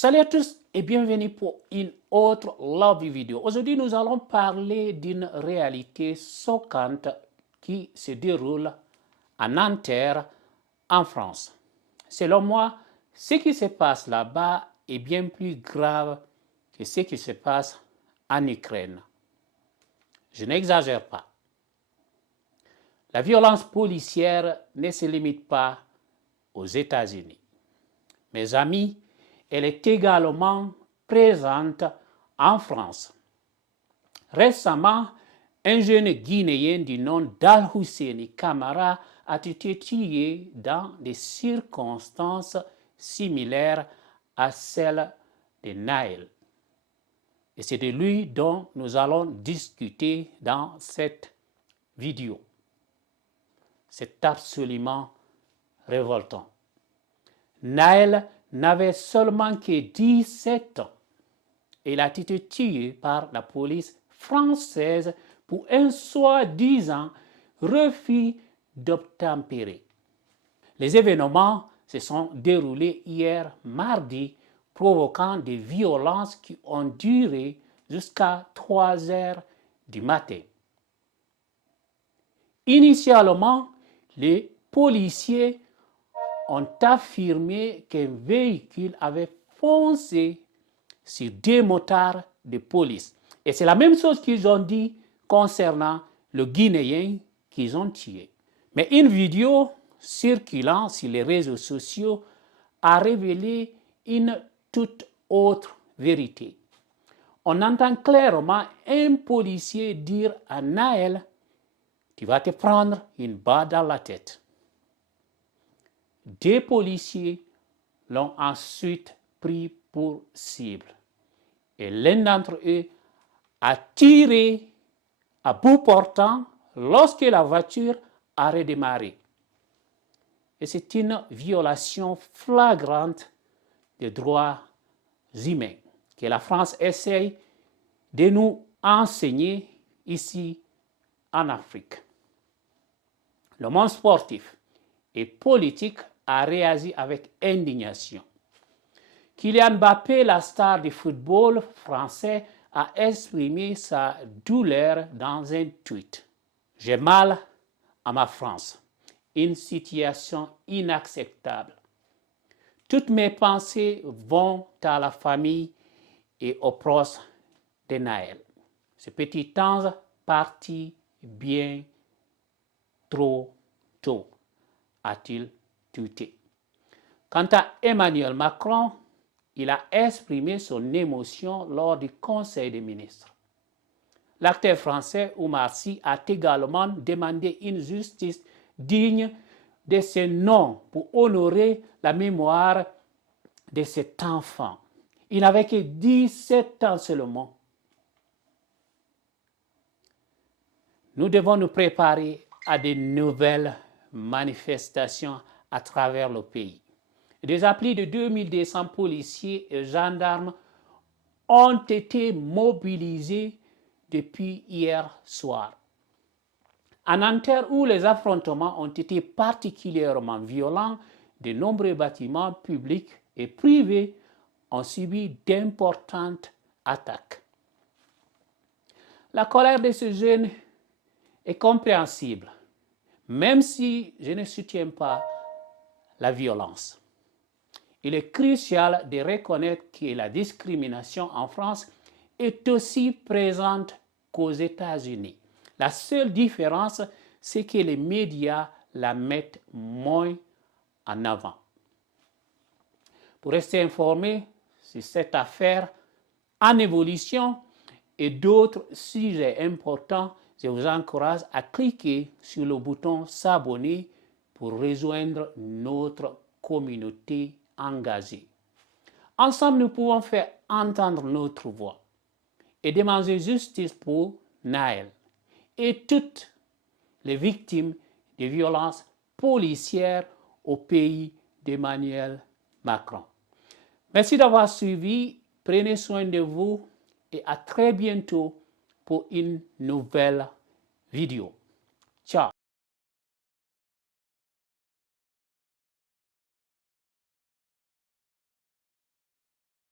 Salut à tous et bienvenue pour une autre love vidéo. Aujourd'hui, nous allons parler d'une réalité choquante qui se déroule à Nanterre, en France. Selon moi, ce qui se passe là-bas est bien plus grave que ce qui se passe en Ukraine. Je n'exagère pas. La violence policière ne se limite pas aux États-Unis. Mes amis, elle est également présente en France. Récemment, un jeune Guinéen du nom d'Al-Husseini Camara a été tué dans des circonstances similaires à celles de Naël. Et c'est de lui dont nous allons discuter dans cette vidéo. C'est absolument révoltant. Naël n'avait seulement que 17 ans. Il a été tué par la police française pour un soi-disant refus d'obtempérer. Les événements se sont déroulés hier mardi, provoquant des violences qui ont duré jusqu'à 3 heures du matin. Initialement, les policiers ont affirmé qu'un véhicule avait foncé sur deux motards de police. Et c'est la même chose qu'ils ont dit concernant le Guinéen qu'ils ont tué. Mais une vidéo circulant sur les réseaux sociaux a révélé une toute autre vérité. On entend clairement un policier dire à Naël « Tu vas te prendre une balle dans la tête ». Deux policiers l'ont ensuite pris pour cible et l'un d'entre eux a tiré à bout portant lorsque la voiture a redémarré. Et c'est une violation flagrante des droits humains que la France essaye de nous enseigner ici en Afrique. Le monde sportif et politique a réagi avec indignation. Kylian Mbappé, la star du football français, a exprimé sa douleur dans un tweet. « J'ai mal à ma France. Une situation inacceptable. Toutes mes pensées vont à la famille et aux proches de Naël. Ce petit ange parti bien trop tôt, a-t-il tweeté. Quant à Emmanuel Macron, il a exprimé son émotion lors du Conseil des ministres. L'acteur français Oumar Sy a également demandé une justice digne de ce nom pour honorer la mémoire de cet enfant. Il n'avait que 17 ans seulement. Nous devons nous préparer à de nouvelles manifestations à travers le pays. Déjà plus de 2200 policiers et gendarmes ont été mobilisés depuis hier soir. À Nanterre, où les affrontements ont été particulièrement violents, de nombreux bâtiments publics et privés ont subi d'importantes attaques. La colère de ce jeune est compréhensible, même si je ne soutiens pas la violence. Il est crucial de reconnaître que la discrimination en France est aussi présente qu'aux États-Unis. La seule différence, c'est que les médias la mettent moins en avant. Pour rester informé sur cette affaire en évolution et d'autres sujets importants, je vous encourage à cliquer sur le bouton s'abonner pour rejoindre notre communauté engagée. Ensemble, nous pouvons faire entendre notre voix et demander justice pour Naël et toutes les victimes de violences policières au pays d'Emmanuel Macron. Merci d'avoir suivi, prenez soin de vous et à très bientôt pour une nouvelle vidéo. Ciao.